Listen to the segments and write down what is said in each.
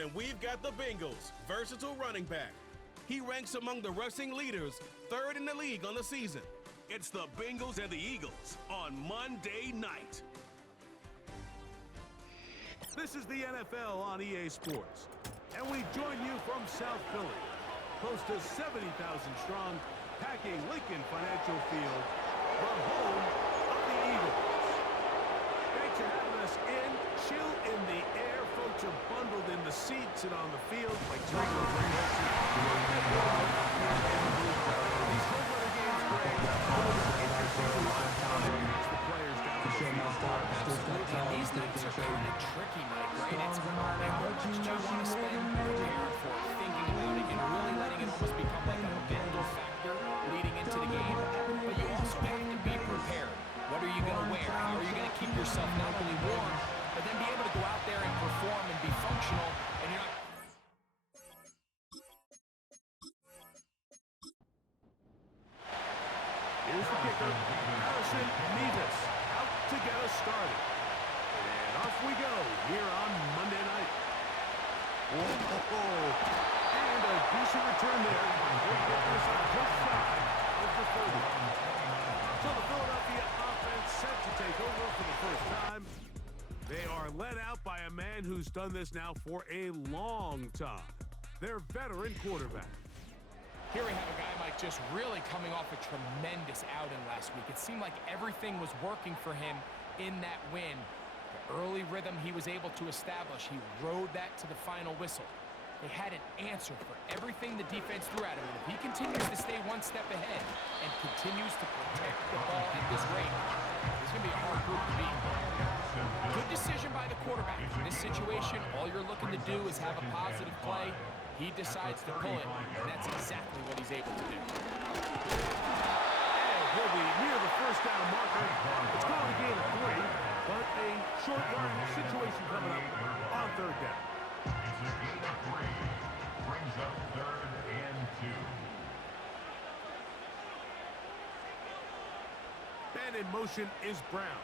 And we've got the Bengals' versatile running back. He ranks among the rushing leaders, third in the league on the season. It's the Bengals and the Eagles on Monday night. This is the NFL on EA Sports, and we join you from South Philly, close to 70,000 strong, packing Lincoln Financial Field, the home of the Eagles. Thanks for having us in. Chill in the air. Folks are bundled in the seats and on the field like turtles and horses. These cold-weather games, Greg, interesting to watch how they reach the players down the field. Absolutely. These nights are kind of tricky, Mike, right? It's how much do you want to spend preparing for it, thinking about it, and really letting it almost become like a mental factor leading into the game. But you also have to be prepared. What are you going to wear? How are you going to keep yourself not only warm, but then be able to go out there and perform and be functional, and you're not... Here's the kicker, Harrison Mevis, out to get us started. And off we go here on Monday night. Whoa, and a decent return there. They'll get this up just shy of the 30. So the Philadelphia offense set to take over for the first time. They are led out by a man who's done this now for a long time. Their veteran quarterback. Here we have a guy, Mike, just really coming off a tremendous outing last week. It seemed like everything was working for him in that win. The early rhythm he was able to establish, he rode that to the final whistle. They had an answer for everything the defense threw at him. And if he continues to stay one step ahead and continues to protect the ball at this rate, it's going to be a hard group to beat. Good decision by the quarterback. In this situation, all you're looking to do is have a positive play. He decides to pull it, and that's exactly what he's able to do. And he'll be near the first down marker. It's called a gain of 3, but a short yardage situation coming up on third down. It's a gain of 3. Brings up 3rd and 2. And in motion is Brown.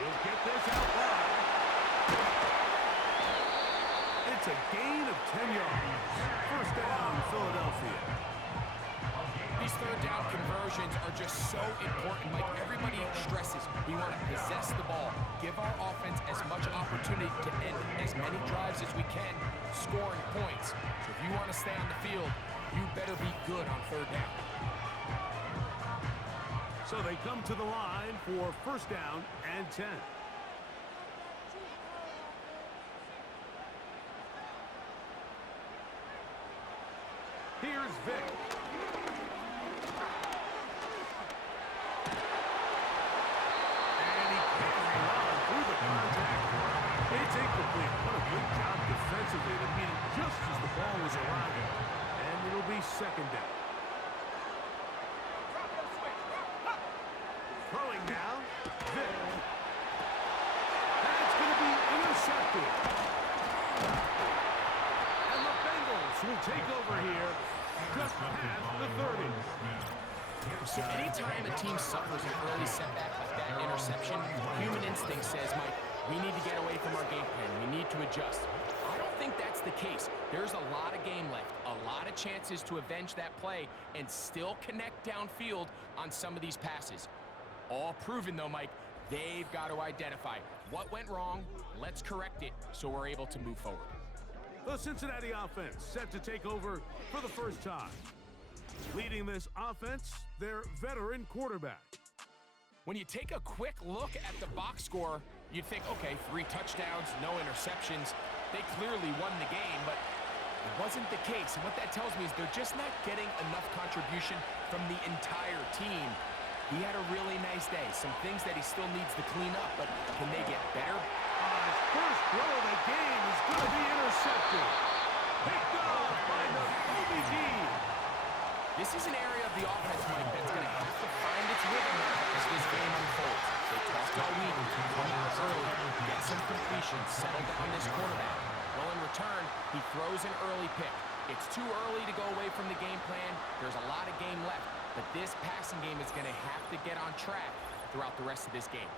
He'll get this out wide. It's a gain of 10 yards. First down, Philadelphia. These third down conversions are just so important. Like everybody stresses, we want to possess the ball, give our offense as much opportunity to end as many drives as we can, scoring points. So if you want to stay on the field, you better be good on third down. So they come to the line for first down and 10. Here's Vic. And he can't hang on through the contact. It's incomplete. What a good job defensively to beat it just as the ball was arriving. And it'll be second down. Throwing now, Vic. That's going to be intercepted. And the Bengals will take over here just past the 30. So anytime a team suffers an early setback like that interception, human instinct says, Mike, we need to get away from our game plan. We need to adjust. I don't think that's the case. There's a lot of game left, a lot of chances to avenge that play and still connect downfield on some of these passes. All proven, though, Mike, they've got to identify what went wrong, let's correct it so we're able to move forward. The Cincinnati offense set to take over for the first time. Leading this offense, their veteran quarterback. When you take a quick look at the box score, you'd think, okay, 3 touchdowns, no interceptions. They clearly won the game, but it wasn't the case. And what that tells me is they're just not getting enough contribution from the entire team. He had a really nice day. Some things that he still needs to clean up, but can they get better? His first throw of the game is going to be intercepted. Picked off by the OBG. This is an area of the offense, Mike, that's going to have to find its rhythm as this game unfolds. They talked all week, come out early, get some completions, settle down this quarterback. Well, in return, he throws an early pick. It's too early to go away from the game plan. There's a lot of game left, but this passing game is going to have to get on track throughout the rest of this game.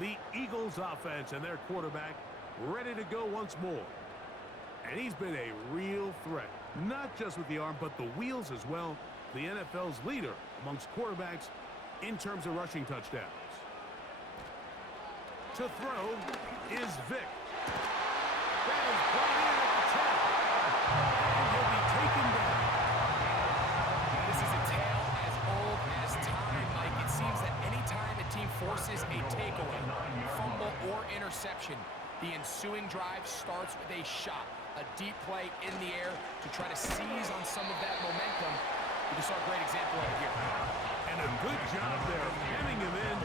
The Eagles offense and their quarterback ready to go once more. And he's been a real threat, not just with the arm, but the wheels as well. The NFL's leader amongst quarterbacks in terms of rushing touchdowns. To throw is Vick. That is brought in at the 10. And he'll be taken down. This is a tale as old as time, Mike. It seems that any time a team forces a takeaway, fumble, or interception, the ensuing drive starts with a shot, a deep play in the air to try to seize on some of that momentum. We just saw a great example of it here. And a good job there of hemming him in.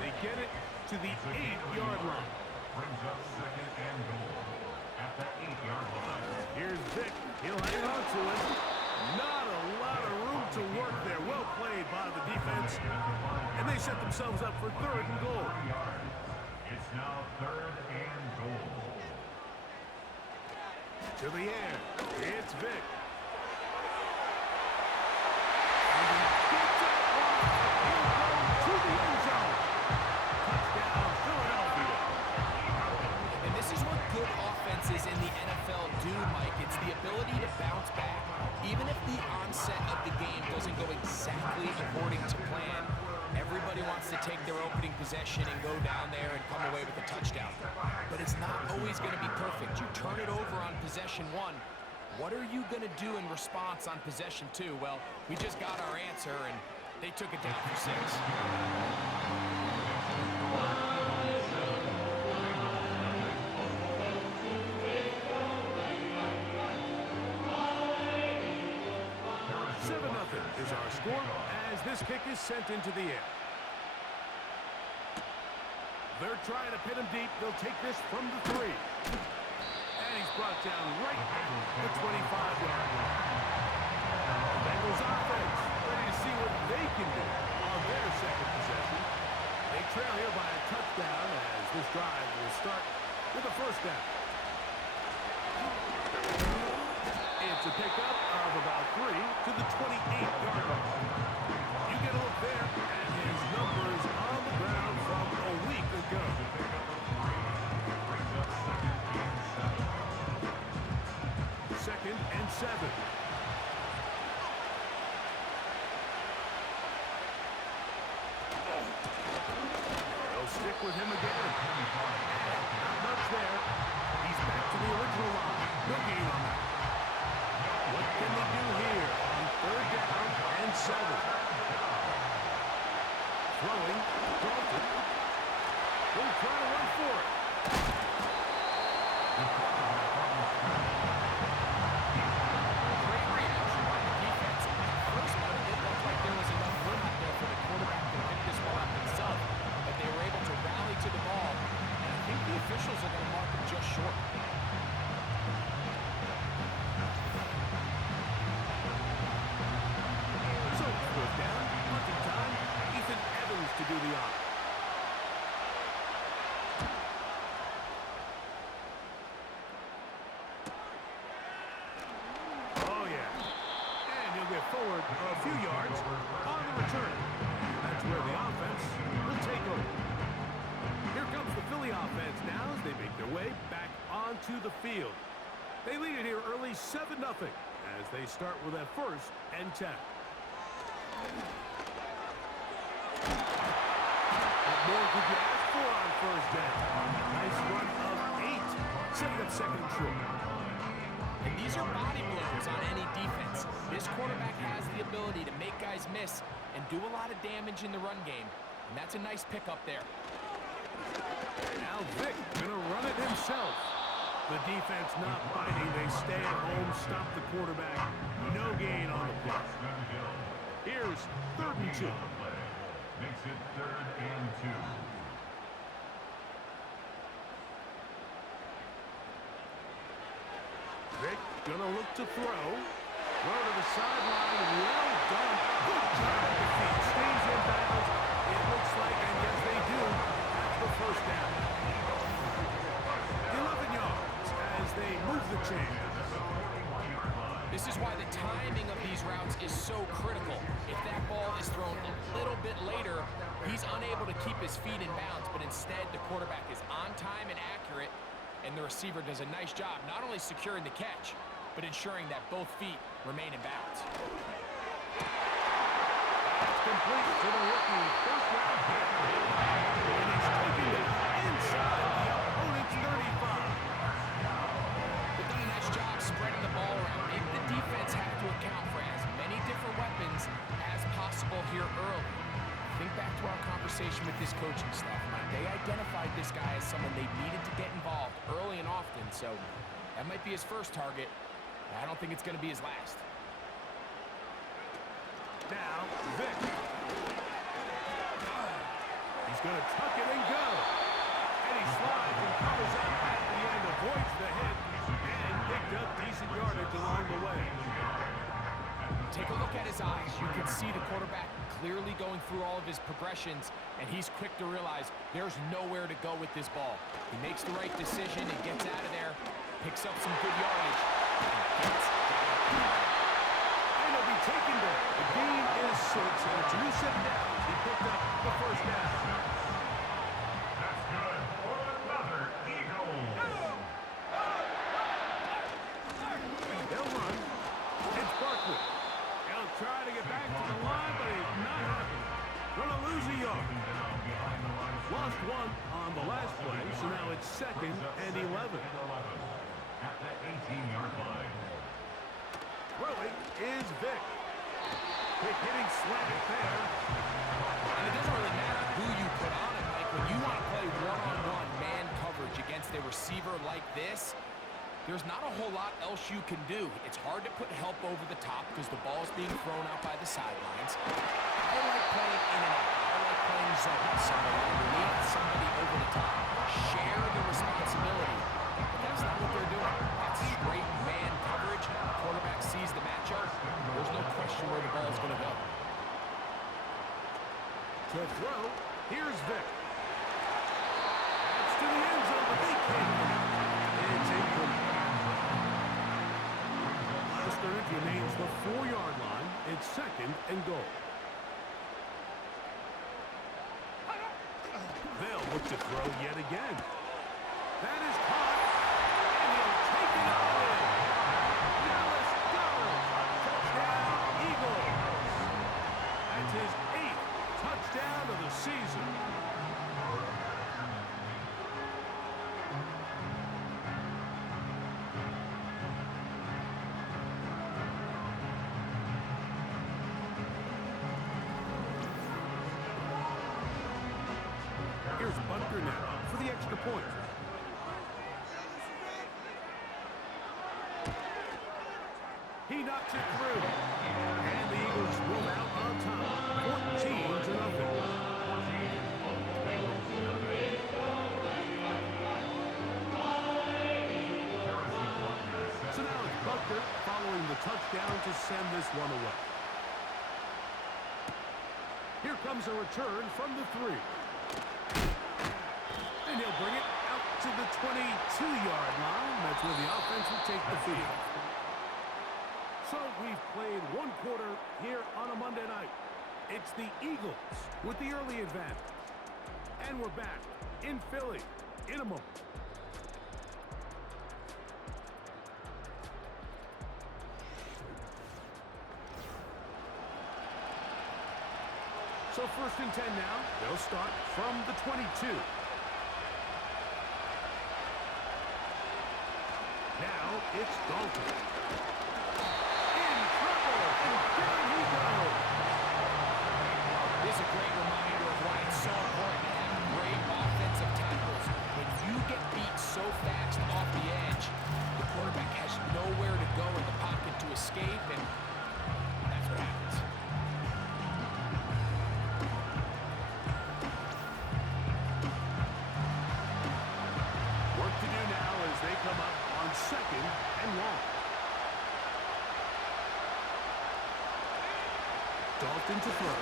They get it to the 8-yard line. Brings up second and goal at the 8-yard line. Here's Vick. He'll hang on to it. Not a lot of room to work there. Well played by the defense. And they set themselves up for 3rd and goal. It's now 3rd and goal. To the air. It's Vick. In the NFL do, Mike. It's the ability to bounce back. Even if the onset of the game doesn't go exactly according to plan, everybody wants to take their opening possession and go down there and come away with a touchdown. But it's not always going to be perfect. You turn it over on possession 1. What are you going to do in response on possession 2? Well, we just got our answer, and they took it down for 6. 7-0 is our score as this kick is sent into the air. They're trying to pin him deep. They'll take this from the 3. And he's brought down right at the 25-yard line. The Bengals offense ready to see what they can do on their second possession. They trail here by a touchdown as this drive will start with a 1st down. It's a pickup of about 3 to the 28-yard line. You get a look there at his numbers on the ground from a week ago. Second and 7. They'll stick with him again. Not much there. He's back to the original line. No gain on that. What can they do here on 3rd down and 7? Throwing, Dalton. He'll try to run for it. Great reaction by the defense. At first, it looked like there was enough room out there for the quarterback to pick this one up himself, but they were able to rally to the ball, and I think the officials are going to mark him just short. To do the honor. Oh, yeah. And he'll get forward a few yards on the return. That's where the offense will take over. Here comes the Philly offense now as they make their way back onto the field. They lead it here early 7-0 as they start with that 1st and 10. More could you ask for on 1st down? Nice run of 8, setting up 2nd and short. And these are body blows on any defense. This quarterback has the ability to make guys miss and do a lot of damage in the run game. And that's a nice pickup there. Now Vick gonna run it himself. The defense not biting. They stay at home, stop the quarterback. No gain on the play. Here's 3rd and 2. Makes it 3rd and 2. Vick gonna look to throw. Throw to the sideline. Well done. Good job at the feet. Stays in bounds. It looks like, and yes they do, that's the 1st down. 11 yards as they move the chains. This is why the timing of these routes is so critical. If that ball is thrown a little bit later, He's unable to keep his feet in bounds, but instead the quarterback is on time and accurate, and the receiver does a nice job not only securing the catch, but ensuring that both feet remain in bounds. That's complete to the rookie first-round pick. And he's taken it inside the opponent's 35. They've done a nice job spreading the ball around. Maybe the defense have to account for as many different weapons as possible here early. Think back to our conversation with this coaching staff. They identified this guy as someone they needed to get involved early and often, so that might be his first target. I don't think it's going to be his last. Now, Vic. He's going to tuck it and go. And he slides and covers up at the end, avoids the hit, and picked up decent yardage along the way. Take a look at his eyes. You can see the quarterback clearly going through all of his progressions, and he's quick to realize there's nowhere to go with this ball. He makes the right decision and gets out of there, picks up some good yardage, and gets down. And he'll be taken back. The gain is 6, and it's 2 set downs. He picked up the first down. That's good for another Eagle. They'll run. It's Barkley. He'll try to get back to the line, but he's not happy. Gonna lose a yard. Lost 1 on the last play, so now it's 2nd and 11. At the 18-yard line. Throwing is Vic. Quick hitting slant there. And it doesn't really matter who you put on it, Mike. When you want to play one-on-one man coverage against a receiver like this, there's not a whole lot else you can do. It's hard to put help over the top because the ball is being thrown out by the sidelines. I like playing in and out. I like playing zone. Somebody underneath, somebody over the top. Share the responsibility. But that's not what they're doing. That's straight man coverage. Quarterback sees the matchup. There's no question where the ball is going to go. To throw, here's Vic. That's to the end zone, but they can't get it. It's incomplete. Scrimmage remains the 4-yard line. It's 2nd and goal. They'll look to throw yet again. That is caught, and he'll take it all in. Dallas Goddard, touchdown Eagles. That's his 8th touchdown of the season. Here's Bunker now for the extra point. He knocks it through. And the Eagles roll out on top, 14-0. So now it's Bunker following the touchdown to send this one away. Here comes a return from the 3. And he'll bring it out to the 22-yard line. That's where the offense will take the field. So we've played 1 quarter here on a Monday night. It's the Eagles with the early advantage. And we're back in Philly in a moment. So 1st and 10 now. They'll start from the 22. Now it's Dalton. In trouble, and down he goes. This is a great reminder of why it's so important to have great offensive tackles. When you get beat so fast off the edge, the quarterback has nowhere to go in the pocket to escape, and that's what happens. Work to do now as they come up on 2nd and 1. Dalton to throw.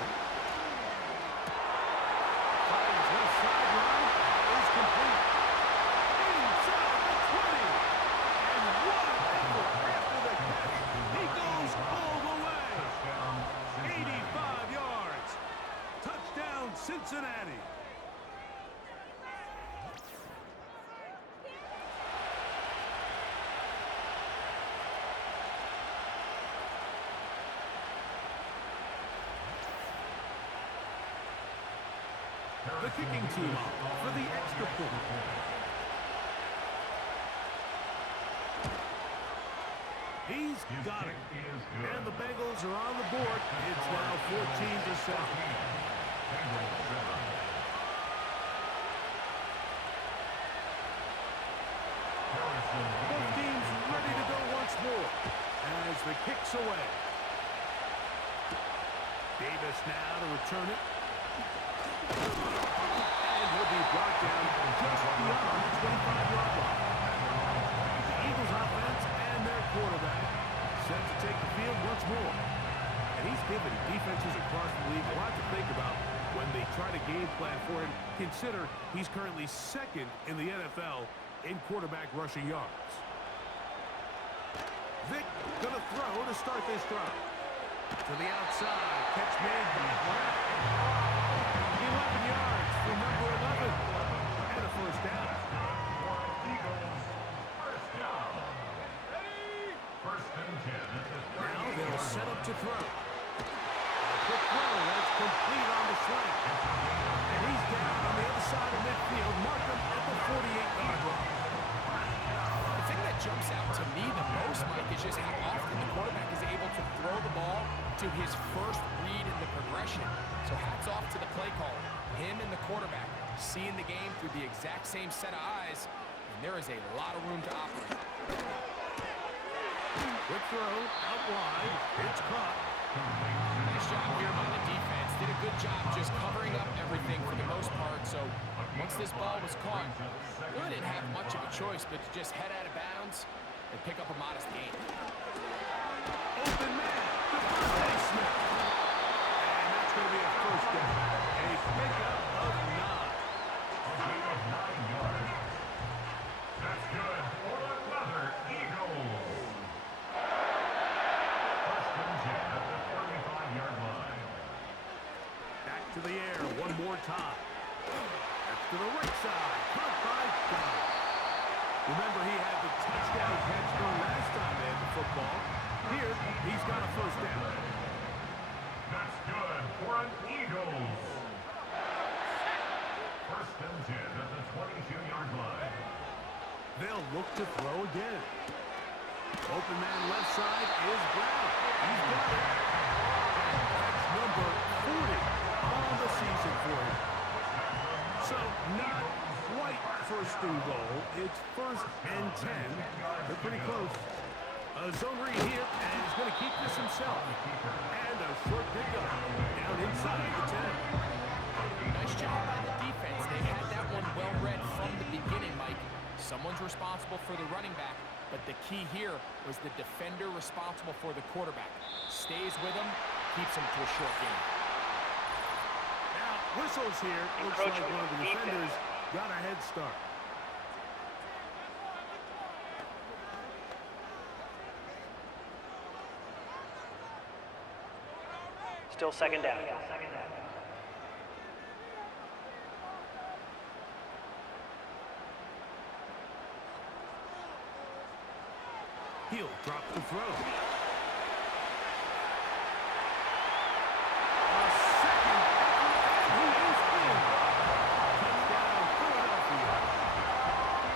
Finds left sideline. Is complete. Inside the 20. And what an effort after the catch. He goes all the way. 85 yards. Touchdown, Cincinnati. Cincinnati. The kicking team up for the extra point. He's got it. And the Bengals are on the board. It's now 14-7. Both teams ready to go once more as the kick's away. Davis now to return it. And he'll be brought down just beyond the 25-yard line. The Eagles offense and their quarterback set to take the field once more. And he's given defenses across the league a lot to think about when they try to game plan for him. Consider he's currently second in the NFL in quarterback rushing yards. Vick gonna throw to start this drive. To the outside, catch made by Brown. 11 yards for number 11. And a first down. Now they'll set up to throw. A quick throw, that's complete on the slant. And he's down on the other side of midfield. Mark him at the 48-yard line. The thing that jumps out to me the most, Mike, is just how often the quarterback is able to throw the ball to his first read in the progression. So hats off to the play caller. Him and the quarterback seeing the game through the exact same set of eyes, and there is a lot of room to operate. Quick throw, out wide. It's caught. Nice job here by the defense. Did a good job just covering up everything for the most part. So once this ball was caught, really didn't have much of a choice but to just head out of bounds and pick up a modest gain. Open man, DeVonta Smith. And that's going to be a first down. A pickup of 9. Of 9 yards. That's good for another Eagles. First and 10 at the 35-yard line. Back to the air one more time. That's to the right side. Caught by Gunn. Remember, he had the touchdown catch from last time they had the football. Here, he's got a first down. That's good for an Eagles. First and 10 at the 22-yard line. They'll look to throw again. Open man left side is Brown. He's got it. That's number 40 on the season for him. So not quite first and goal. It's first and 10. They're pretty close. A zone read here, and he's going to keep this himself. And a short pickup down inside the 10. Nice job by the defense. They had that one well read from the beginning, Mike. Someone's responsible for the running back, but the key here was the defender responsible for the quarterback. Stays with him, keeps him to a short game. Now, whistles here. Looks like one of the defenders got a head start. Still second down. He'll drop the throw. A second effort, and he is in. Touchdown, Philadelphia.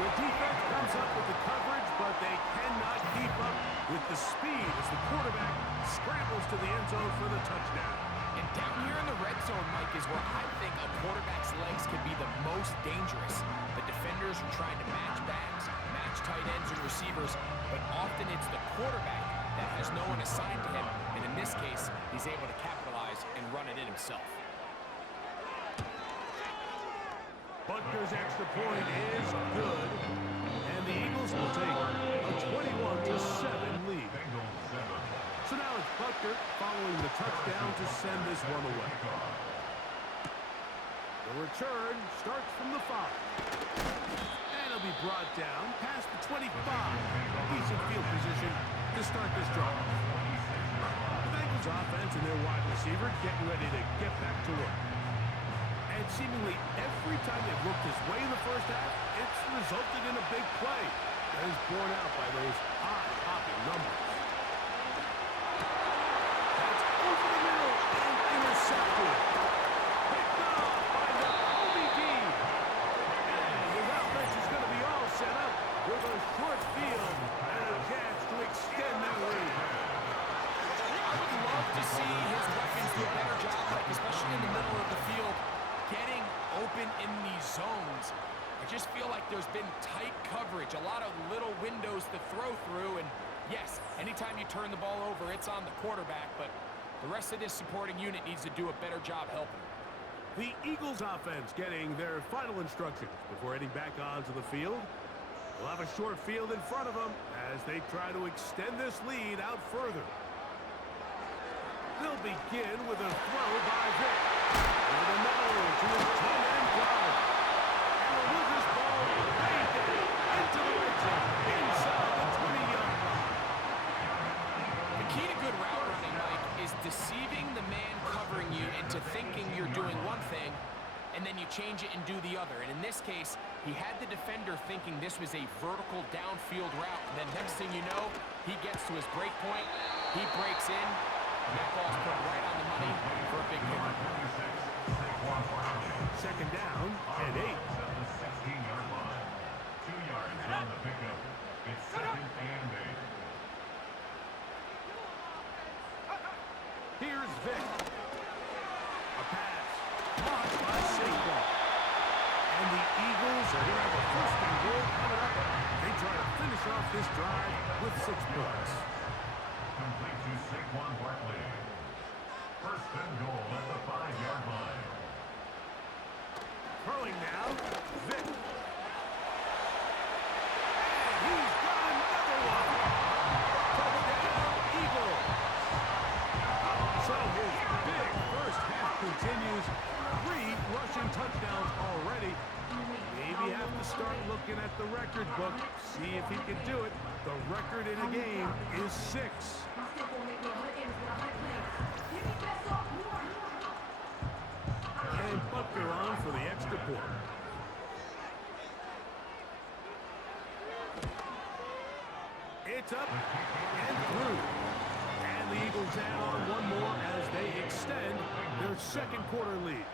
The defense comes up with the coverage, but they cannot keep up with the speed as the quarterback scrambles to the end zone for the touchdown. And down here in the red zone, Mike, is where I think a quarterback's legs can be the most dangerous. The defenders are trying to match backs, match tight ends and receivers, but often it's the quarterback that has no one assigned to him, and in this case, he's able to capitalize and run it in himself. Butker's extra point is good, and the Eagles will take a 21-7 lead. So now it's Butker following the touchdown to send this one away. The return starts from the 5. And he'll be brought down past the 25. Decent field position to start this drive. The Bengals offense and their wide receiver getting ready to get back to work. And And seemingly every time they've looked his way in the first half, it's resulted in a big play that is borne out by those eye-popping numbers. That's over the middle and intercepted. Picked off by the OBD. And his offense is going to be all set up with a short field and a chance to extend that lead. I would love to see his weapons do a better job, like especially in the middle of the field, getting open in these zones. I just feel like there's been tight coverage, a lot of little windows to throw through, and yes, anytime you turn the ball over, it's on the quarterback, but the rest of this supporting unit needs to do a better job helping. The Eagles offense getting their final instructions before heading back onto the field. We'll have a short field in front of them as they try to extend this lead out further. They'll begin with a throw by Vic. Over the middle to his tight end guard. And will move this ball way down into the red zone inside the 20-yard line. The key to good route running, Mike, is deceiving the man covering you into thinking you're doing one thing, and then you change it and do the other. And in this case, he had the defender thinking this was a vertical downfield route. And then next thing you know, he gets to his break point, he breaks in, and that ball's put right on the money for a big pickup. Second down and 8. The 16-yard line. 2 yards on the pickup. It's second and 8. Here's Vic. A pass. Caught by Saquon. And the Eagles are going to have a first and goal coming up. They try to finish off this drive with 6 points. Complete to Saquon Barkley. First and goal at the 5-yard line. Throwing now, Vic. And he's got another one. Touchdown, Eagles. So his big first half continues. 3 rushing touchdowns already. Maybe have to start looking at the record book. See if he can do it. The record in a game is 6. And Butker on for the extra point. It's up and through. And the Eagles add on one more as they extend their second quarter lead.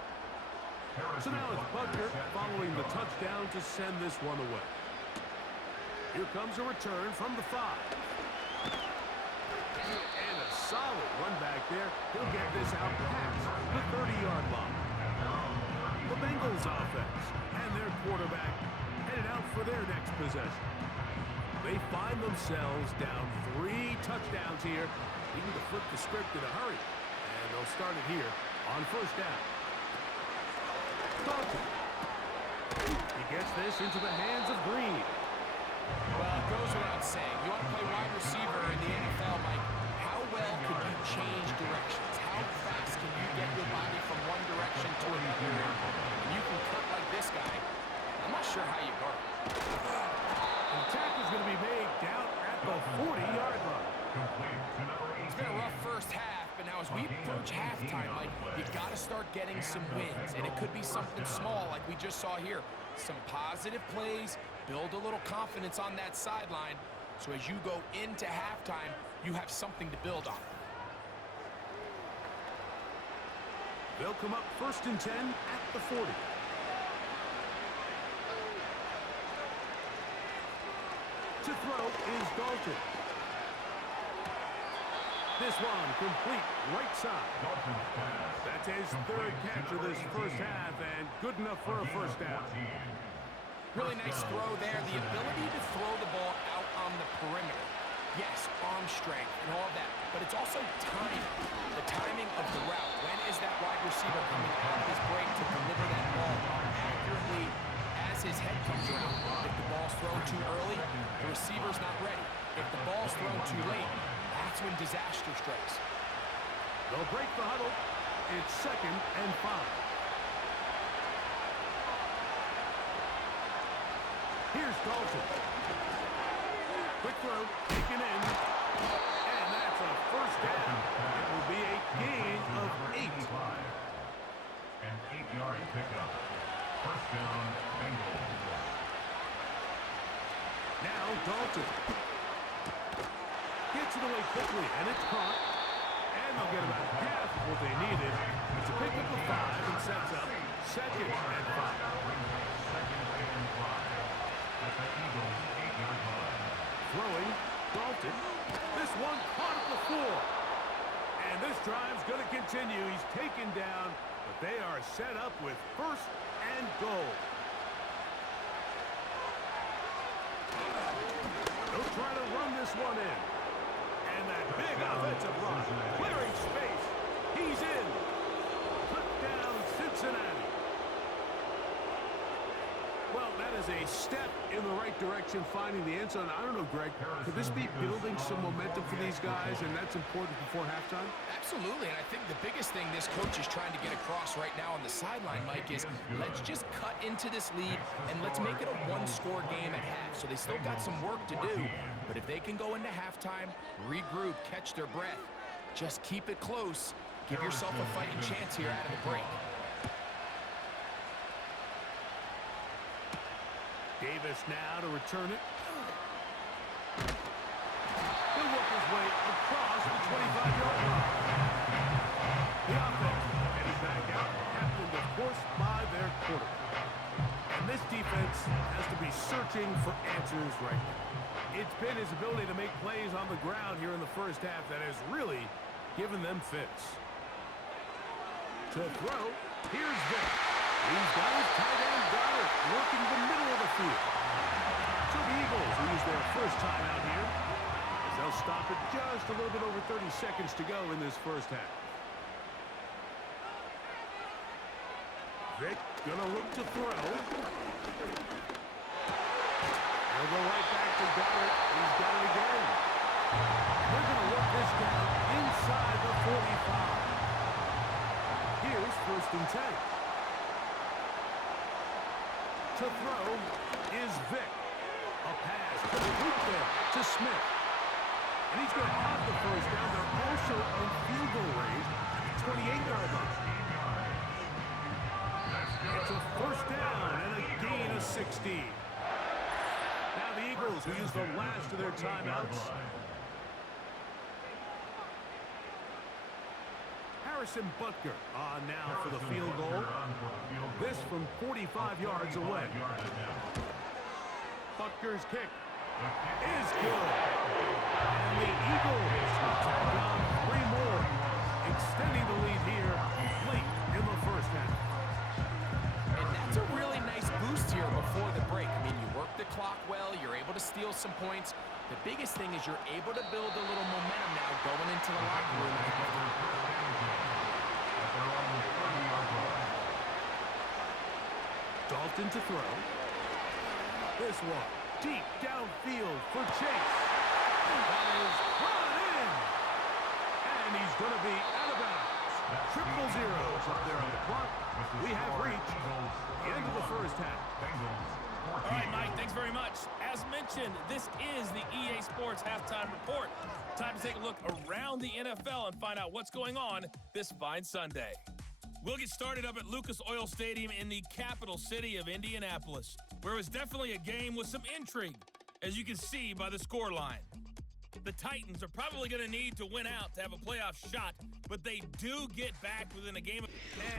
So now it's Butker following the touchdown to send this one away. Here comes a return from the 5. And a solid run back there. He'll get this out past the 30-yard line. The Bengals offense and their quarterback headed out for their next possession. They find themselves down 3 touchdowns here, needing to flip the script in a hurry. And they'll start it here on first down. Dalton. He gets this into the hands of Green. Well, it goes without saying. You want to play wide receiver in the NFL, Mike. How well could you change directions? How fast can you get your body from one direction to another? And you can cut like this guy. I'm not sure how you guard. The tackle's going to be made down at the 40-yard line. It's been a rough first half, but now as we approach halftime, Mike, you've got to start getting some wins. And it could be something small like we just saw here. Some positive plays, build a little confidence on that sideline. So as you go into halftime, you have something to build on. They'll come up first and 10 at the 40. To throw is Dalton. This one complete right side. That's his 3rd catch of this first half and good enough for a first down. Really nice throw there. The ability to throw the ball out on the perimeter. Yes, arm strength and all of that, but it's also timing. The timing of the route. When is that wide receiver coming out of his break to deliver that ball accurately as his head comes around? If the ball's thrown too early, the receiver's not ready. If the ball's thrown too late, that's when disaster strikes. They'll break the huddle. It's 2nd and 5. Here's Dalton. Quick throw, taken in. And that's a first down. It will be a gain of 8. An 8-yard pickup. First down, Bengals. Now Dalton. Gets it away quickly, and it's caught. And they'll get about half of what they needed. It's a pickup of 5 and sets up second and 5. Second and 5 at the Eagles' 8-yard line. Throwing, Dalton. This one caught at the 4. And this drive's going to continue. He's taken down, but they are set up with first and goal. They'll try to run this one in. And that big offensive line, clearing space. He's in. Touchdown, Cincinnati. Well, that is a step in the right direction, finding the end zone. I don't know, Greg, could this be building some momentum for these guys, and that's important before halftime? Absolutely, and I think the biggest thing this coach is trying to get across right now on the sideline, Mike, is let's just cut into this lead, and let's make it a one-score game at half. So they still got some work to do, but if they can go into halftime, regroup, catch their breath, just keep it close, give yourself a fighting chance here out of the break. Davis now to return it. He'll work his way across the 25-yard line. The offense heading back out, captained, of course, by their quarterback. And this defense has to be searching for answers right now. It's been his ability to make plays on the ground here in the first half that has really given them fits. To throw, here's Vic. He's got his tight end Goddard working the middle of the field. So the Eagles will use their first time out here, as they'll stop it just a little bit over 30 seconds to go in this first half. Vic gonna look to throw. They'll go right back to Goddard. He's got it again. They're gonna work this down inside the 45. Here's first and 10. To throw is Vic. A pass to the root there to Smith. And he's going to have the first down. They're also in field goal range at the 28-yard line. It's a first down and a gain of 16. Now the Eagles will use the last of their timeouts. Harrison Butker on now for the field goal. This from 45 yards away. Butker's kick is good. And the Eagles will tack on 3 more, extending the lead here late in the first half. And that's a really nice boost here before the break. I mean, you work the clock well, you're able to steal some points. The biggest thing is you're able to build a little momentum now going into the locker room. Dalton to throw. This one deep downfield for Chase. That is brought in. And he's going to be out of bounds. Triple zeros up there on the clock. We have reached the end of the first half. All right, Mike, thanks very much. As mentioned, this is the EA Sports Halftime Report. Time to take a look around the NFL and find out what's going on this fine Sunday. We'll get started up at Lucas Oil Stadium in the capital city of Indianapolis, where it was definitely a game with some intrigue, as you can see by the scoreline. The Titans are probably going to need to win out to have a playoff shot, but they do get back within a game.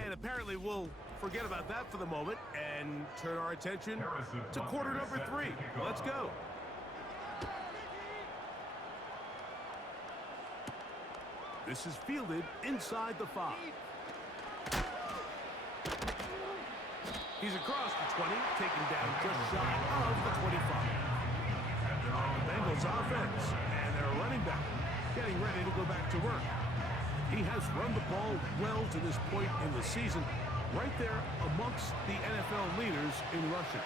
And apparently we'll forget about that for the moment and turn our attention to quarter number 3. Let's go. This is fielded inside the 5. He's across the 20, taken down just shy of the 25. The Bengals offense and their running back getting ready to go back to work. He has run the ball well to this point in the season, right there amongst the NFL leaders in rushing.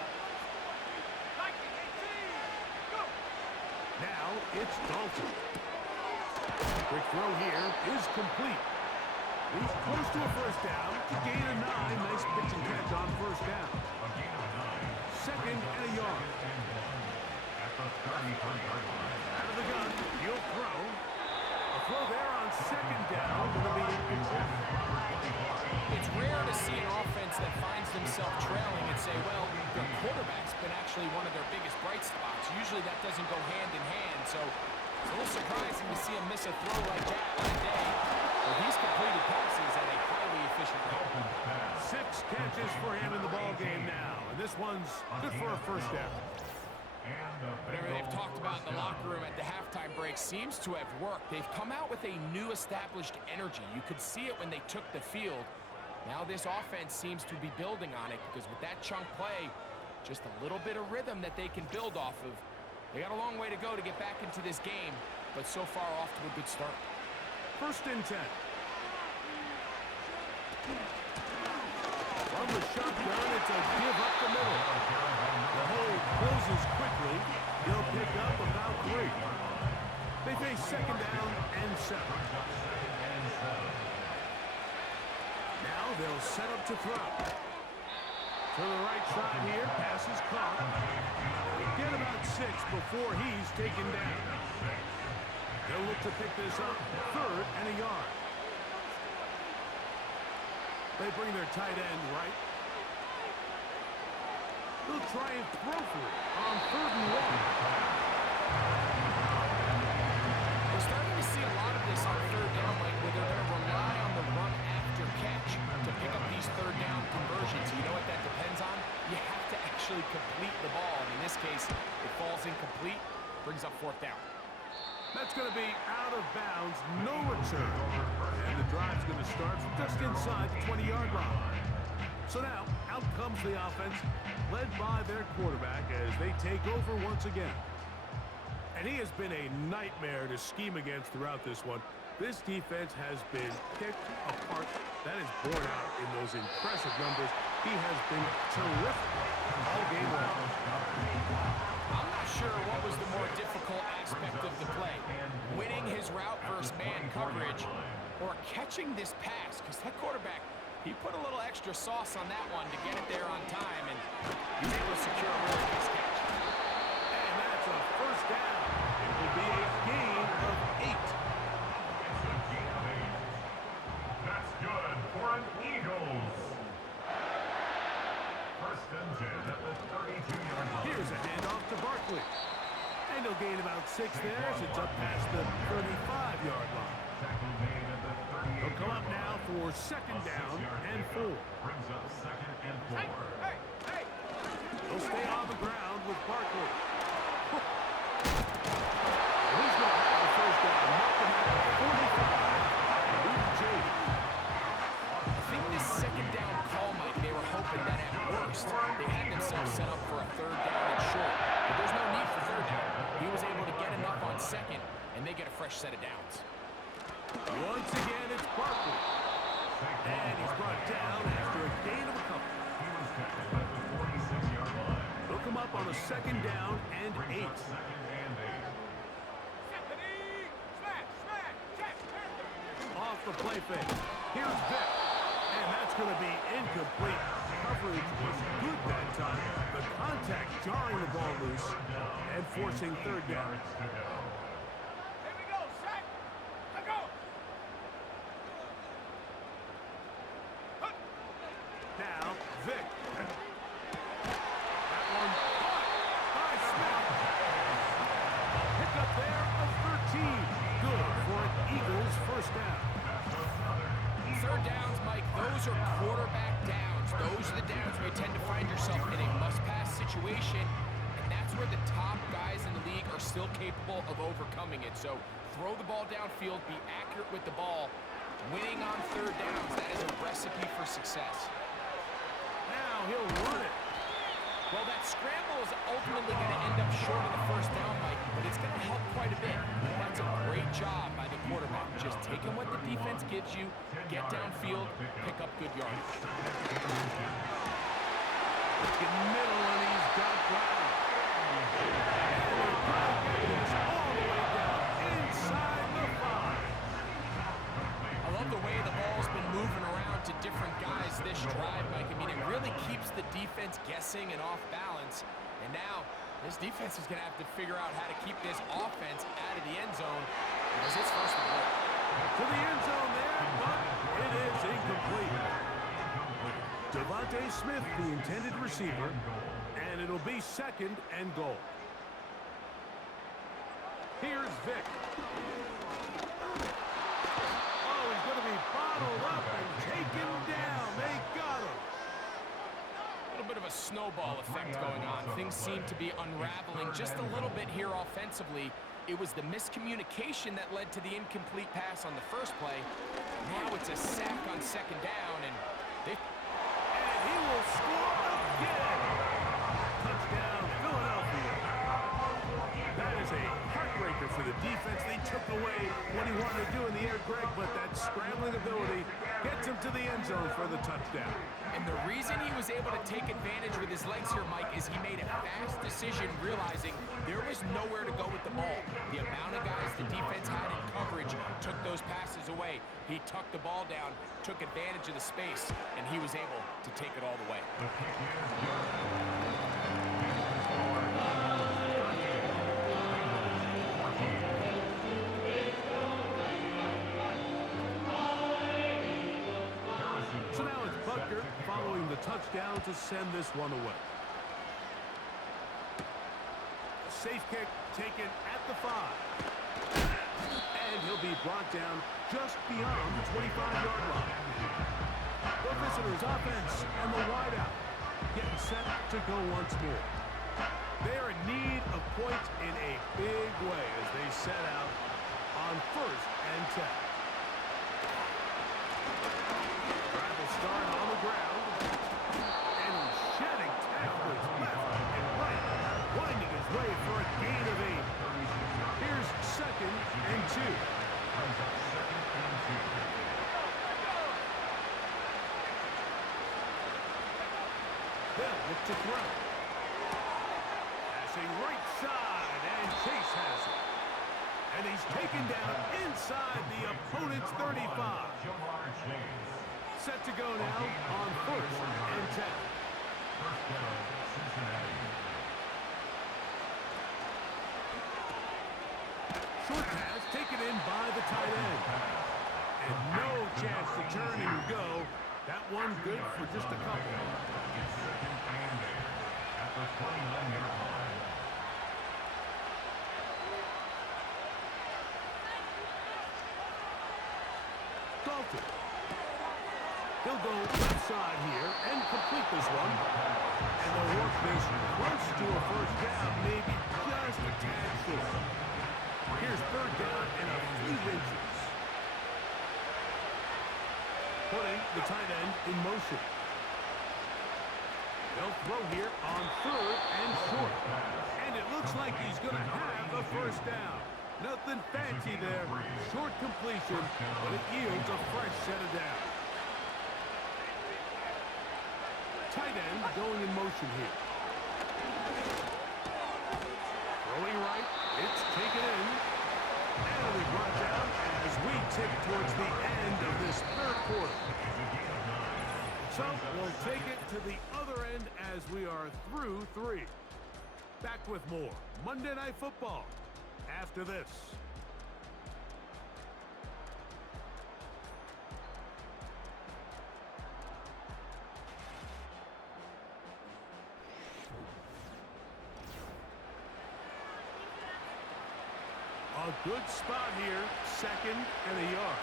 Now it's Dalton. Quick throw here is complete. He's close to a first down to gain a 9. Nice pitch and catch on first down. Second and a yard. Out of the gun, he'll throw. A throw there on second down. Going to be incomplete. It's rare to see an offense that finds themselves trailing and say, well, their quarterback's been actually one of their biggest bright spots. Usually that doesn't go hand in hand, so it's a little surprising to see him miss a throw like that on a day where he's completed passes at a highly efficient rate. 6 catches for him in the ball game now, and this one's good for a first down. Whatever they've talked about in the locker room at the halftime break seems to have worked. They've come out with a new established energy. You could see it when they took the field. Now this offense seems to be building on it because with that chunk play, just a little bit of rhythm that they can build off of. They got a long way to go to get back into this game, but so far off to a good start. First and 10. From the shotgun, it's a give up the middle. The hole closes quickly. He'll pick up about 3. They face second down and 7. Now they'll set up to throw. To the right side here, pass is caught. Get about 6 before he's taken down. They'll look to pick this up, 3rd and a yard. They bring their tight end right. They'll try and throw for it on 3rd and 1. We're starting to see a lot of this on 3rd down, Mike, where they're going to rely on the run after catch to pick up these 3rd down conversions. You know what that depends on? You have to actually complete the ball. And in this case, it falls incomplete, brings up 4th down. That's going to be out of bounds, no return. And the drive's going to start from just inside the 20-yard line. So now, out comes the offense, led by their quarterback as they take over once again. And he has been a nightmare to scheme against throughout this one. This defense has been picked apart. That is borne out in those impressive numbers. He has been terrific all game long. I'm not sure what was the more difficult aspect of the play. Winning his route versus man coverage or catching this pass, because that quarterback, he put a little extra sauce on that one to get it there on time, and he's able to secure a really nice catch. And that's a first down. It will be a gain of 8. That's good for an Eagles. First and 10 at the 32-yard line. Here's a handoff to Barkley. And he'll gain about 6 there as it's up past the 35-yard line. Tackle made at the 38. He'll come up now for second down and 4. Brings up second and 4. He'll stay on the ground with Barkley. He's going to have the first down. Knock him out at 45. I think this second down call, Mike, they were hoping that at worst they had themselves set up for a 3rd down and short. But there's no need for 3rd down. He was able to get enough on 2nd, and they get a fresh set of downs. Once again, it's Barkley. And he's brought down after a gain of a couple. He was tackled at the 46-yard line. He'll come up on a second down and 8. Second and 8. Off the play fake. Here's Vick. And that's going to be incomplete. Coverage was good that time. The contact jarring the ball loose and forcing 3rd down. Now, Vick. That one caught by Smith. Pick up there of 13. Good for an Eagles first down. 3rd downs, Mike, those are quarterback downs. Those are the downs where you tend to find yourself in a must-pass situation, and that's where the top guys in the league are still capable of overcoming it. So throw the ball downfield, be accurate with the ball. Winning on 3rd downs, that is a recipe for success. Now he'll run it. Well, that scramble is ultimately going to end up short of the first down, Mike, but it's going to help quite a bit. That's a great job by the quarterback. Just taking what the defense gives you, get downfield, pick up good yardage. In the middle, and he's got ground. And they're going to get this all the way down inside the 5. I love the way the ball's been moving around to different guys this drive, Mike. I mean, it really keeps the defense guessing and off balance. And now This defense is going to have to figure out how to keep this offense out of the end zone because it's first and goal. To the end zone there, but it is incomplete. Devontae Smith, the intended receiver, and it'll be second and goal. Here's Vick. Oh, he's going to be bottled up and taken down. They got him. A little bit of a snowball effect going on. Things seem to be unraveling just a little bit here offensively. It was the miscommunication that led to the incomplete pass on the first play. Now it's a sack on second down, and he will score again. Touchdown, Philadelphia. That is a heartbreaker for the defense. They took away what he wanted to do in the air, Greg, but that scrambling ability gets him to the end zone for the touchdown. And the reason he was able to take advantage with his legs here, Mike, is he made a fast decision realizing there was nowhere to go with the ball. The amount of guys the defense had in coverage took those passes away. He tucked the ball down, took advantage of the space, and he was able to take it all the way. The kick is good. So now it's Butker following the touchdown to send this one away. Safe kick taken at the 5. And he'll be brought down just beyond the 25-yard line. The visitors' offense and the wideout getting set to go once more. They're in need of points in a big way as they set out on 1st and 10. Start on the ground, and he's shedding tacklers left and right, winding his way for a gain of 8. Here's 2nd and 2. They'll look to throw. Passing right side, and Chase has it. And he's taken down inside the opponent's 35. Set to go now on 1st and 10. First down, Cincinnati. Short pass taken in by the tight end. And no chance to turn and go. That one good for just a couple. It's 2nd and 8 at the 29-yard line. Dalton. He'll go left side here and complete this one. And they'll work this close to a first down, maybe just a tad short. Here's 3rd down and a few inches. Putting the tight end in motion. They'll throw here on 3rd and short. And it looks like he's going to have a first down. Nothing fancy there. Short completion, but it yields a fresh set of downs. Tight end going in motion here. Throwing right, it's taken in. And it'll be brought down as we tick towards the end of this 3rd quarter. So we'll take it to the other end as we are through 3. Back with more Monday Night Football after this. A good spot here, 2nd and a yard.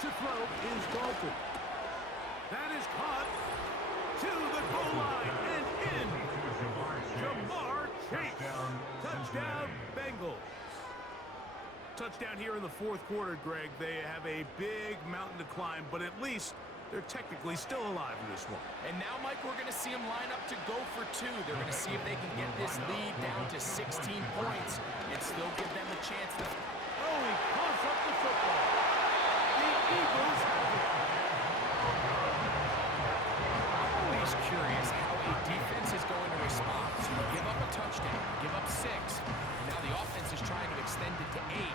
To throw is Dalton. That is caught to the goal line and in. Jamar Chase. Touchdown, Bengals. Touchdown here in the 4th quarter, Greg. They have a big mountain to climb, but at least they're technically still alive in this one. And now, Mike, we're going to see them line up to go for 2. They're going to see if they can get this lead down to 16 points and still give them a chance to... Oh, he coughs up the football. The Eagles have it. I'm always curious how a defense is going to respond. So you give up a touchdown, you give up 6, and now the offense is trying to extend it to 8.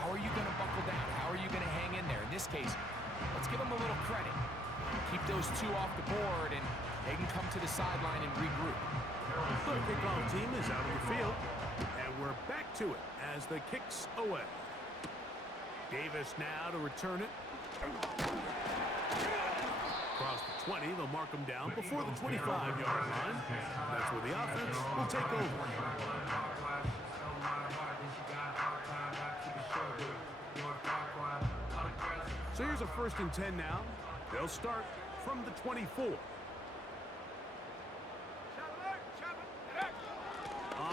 How are you going to buckle down? How are you going to hang in there? In this case, let's give them a little credit. Keep those two off the board, and they can come to the sideline and regroup. The kickoff team is out of the field, and we're back to it as the kick's away. Davis now to return it. Across the 20, they'll mark him down before the 25-yard line. That's where the offense will take over. So here's a 1st and 10 now. They'll start from the 24.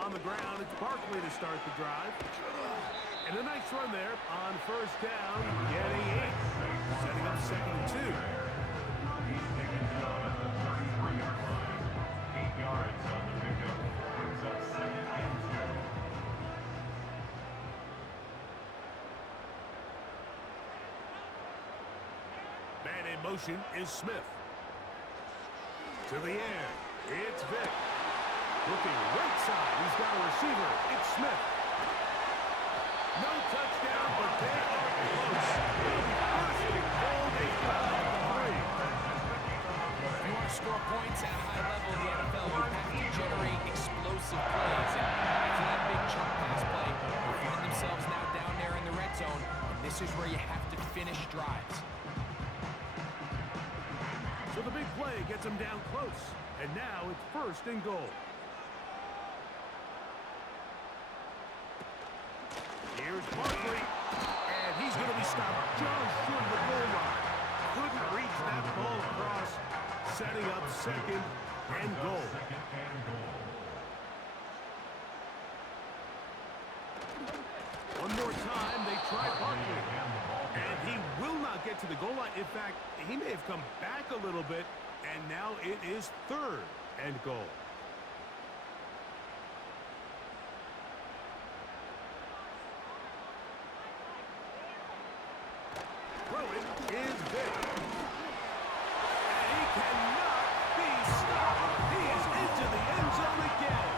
On the ground, it's Barkley to start the drive. And a nice run there on 1st down, getting 8. Setting up 2nd and 2. He's taken down at the 33-yard line. 8 yards on the pickup. Brings up 2nd and 2. Man in motion is Smith. To the air, it's Vick. Looking right side, he's got a receiver. It's Smith. No touchdown, but they are close. First and goal, they got the 3. If you want to score points at a high level in the NFL, you have to generate explosive plays. And after that big chunk pass play, they find themselves now down there in the red zone, and this is where you have to finish drives. So the big play gets him down close. And now it's 1st and goal. Here's Barkley. And he's going to be stopped just short of the goal line. Couldn't reach that ball across. Setting up 2nd and goal. One more time, they try Barkley. And he will not get to the goal line. In fact, he may have come back a little bit, and now it is 3rd and goal. Throwing is Vick. And he cannot be stopped. He is into the end zone again.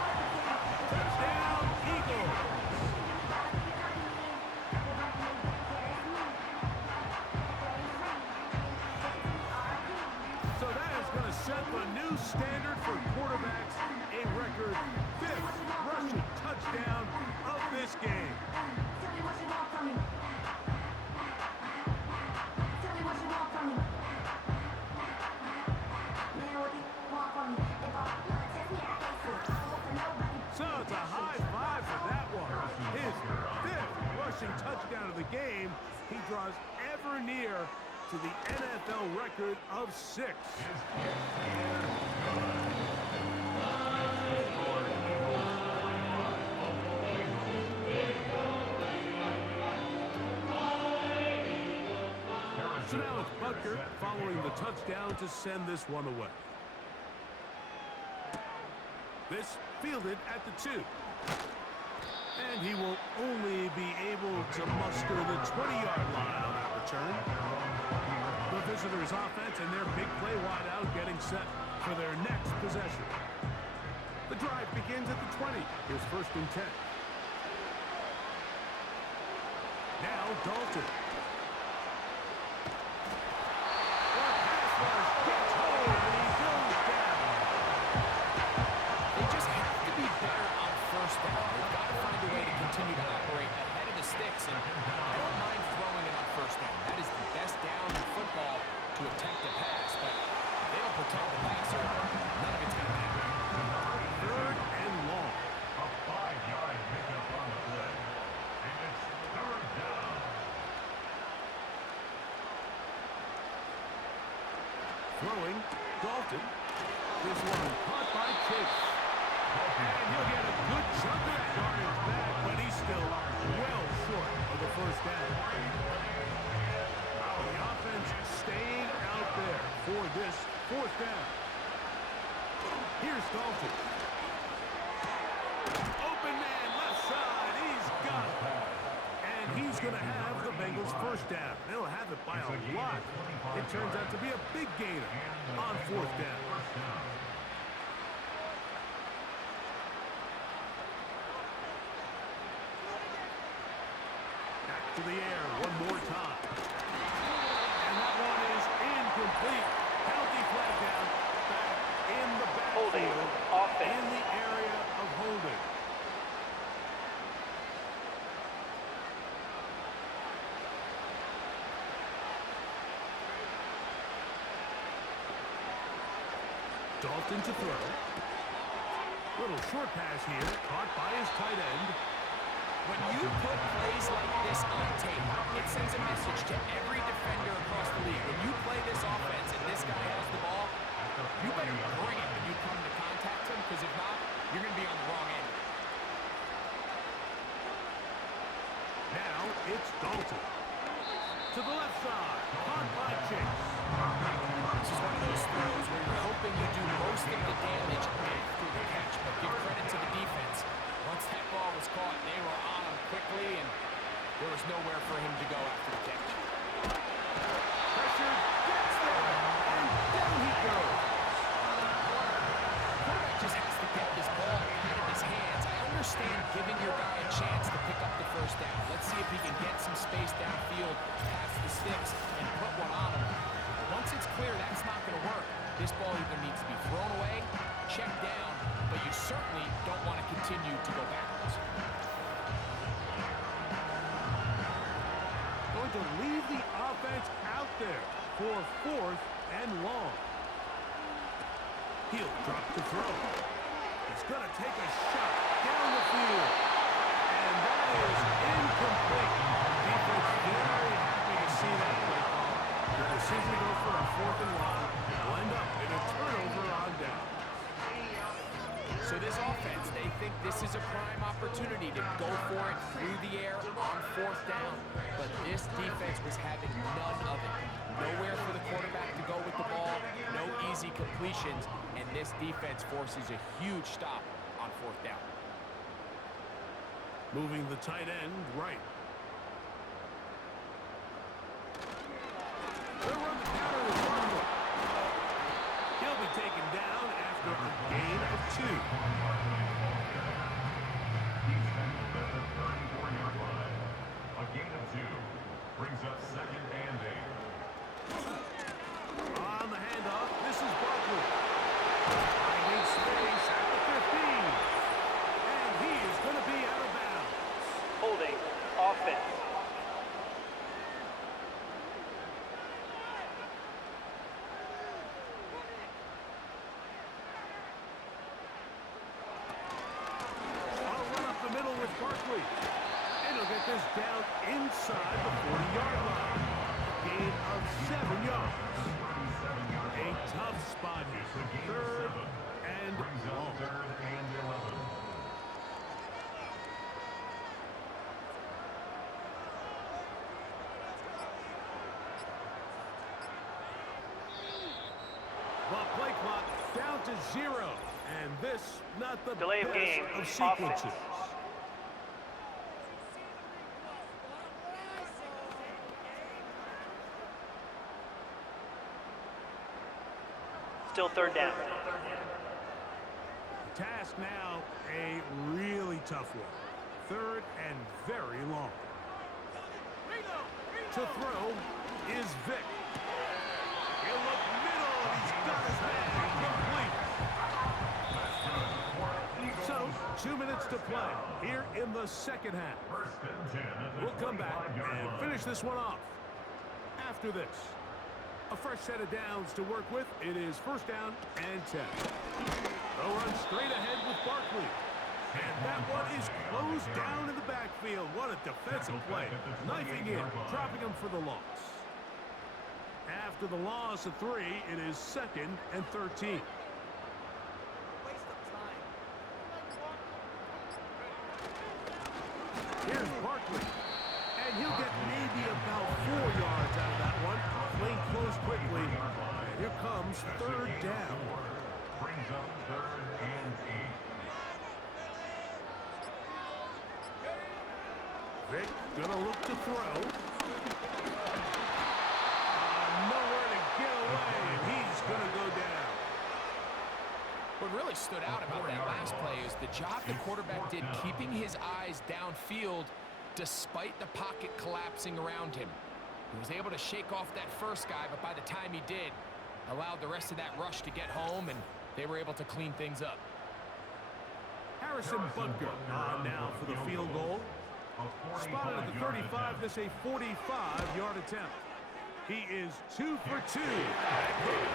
Touchdown, Eagles. So that is going to set the new standard for quarterbacks, a record 5th rushing touchdown of this game. So it's a high 5 for that one. His 5th rushing touchdown of the game. He draws ever near to the NFL record of 6. So now it's Butker following the touchdown to send this one away. This fielded at the 2. And he will only be able to muster the 20-yard line on that return. The visitors' offense and their big play wideout getting set for their next possession. The drive begins at the 20. Here's 1st and 10. Now Dalton. The pass rush gets home and he goes down. They just have to be better on 1st down. They've got to find a way to continue to operate ahead of the sticks, and I don't mind throwing it on 1st down. That is the best down in football to attempt a pass, but if they don't protect the passer, none of it's going to matter. 3rd and long. A 5-yard pickup on the play. And it's 3rd down. Throwing, Dalton. This one caught by Chase. And he'll get a good chunk of that yardage back, but he's still well short of the 1st down. The offense staying out there for this 4th down. Here's Dalton. Open man, left side, he's got it. And he's going to have the Bengals 1st down. They'll have it by a lot. It turns out to be a big gainer on 4th down. Back to the air one more time. And that Dalton to throw. Little short pass here, caught by his tight end. When you put plays like this on tape, it sends a message to every defender across the league. When you play this offense and this guy has the ball, you better bring it when you come to contact him, because if not, you're going to be on the wrong end. Now it's Dalton. To the left side, caught by Chase. This is one of those throws where you're hoping you do most of the damage after the catch, but give credit to the defense. Once that ball was caught, they were on him quickly, and there was nowhere for him to go after the catch. Pressure gets there, and down he goes. Quarterback just has to get this ball out of his hands. I understand giving your guy a chance to pick up the first down. Let's see if he can get some space downfield, past the sticks, and put one on him. Once it's clear that's not going to work, this ball either needs to be thrown away, checked down, but you certainly don't want to continue to go backwards. Going to leave the offense out there for 4th and long. He'll drop to throw. He's going to take a shot down the field. And that is incomplete. Defense very happy to see that play call. The decision to go for a 4th and long will end up in a turnover on down. So this offense, they think this is a prime opportunity to go for it through the air on 4th down. But this defense was having none of it. Nowhere for the quarterback to go with the ball, no easy completions, and this defense forces a huge stop on 4th down. Moving the tight end right. They'll run the counter with Barkley. He'll be taken down after a gain of 2. He's tackled at the 34-yard line. A gain of 2 brings up 2nd and 8. On the handoff, this is Barkley. Finding space at the 15. And he is going to be out of bounds. Holding. Offense. On a run up the middle with Barkley. And he'll get this down inside the 40-yard line. Gain of 7 yards. A tough spot here. 3rd and Brings up long. 3rd and 11. The play clock down to 0. And this, not the Delay of best game. of sequences. Offense. Still 3rd down. The task now, a really tough one. 3rd and very long. To throw is Vic. He'll look middle, and he's got his man complete. So, 2 minutes to play here in the 2nd half. 1st and 10 at the We'll come back 25-yard and line. finish this one off. After this, a fresh set of downs to work with. It is 1st down and 10. They'll run straight ahead with Barkley. And that one is closed down in the backfield. What a defensive play. Knifing in, dropping him for the loss. After the loss of 3, it is 2nd and 13. Here's Barkley. And he'll get maybe about 4 yards out of that one. Playing close quickly. And here comes 3rd down. Brings up 3rd and 8. Vic gonna look to throw. Nowhere to get away, and he's gonna go down. What really stood out about that last play is the job the quarterback did keeping his eyes downfield despite the pocket collapsing around him. He was able to shake off that first guy, but by the time he did, allowed the rest of that rush to get home, and they were able to clean things up. Harrison Butker on now for the field goal. Spotted at the 35, this a 45-yard attempt. He is 2 for 2. That kick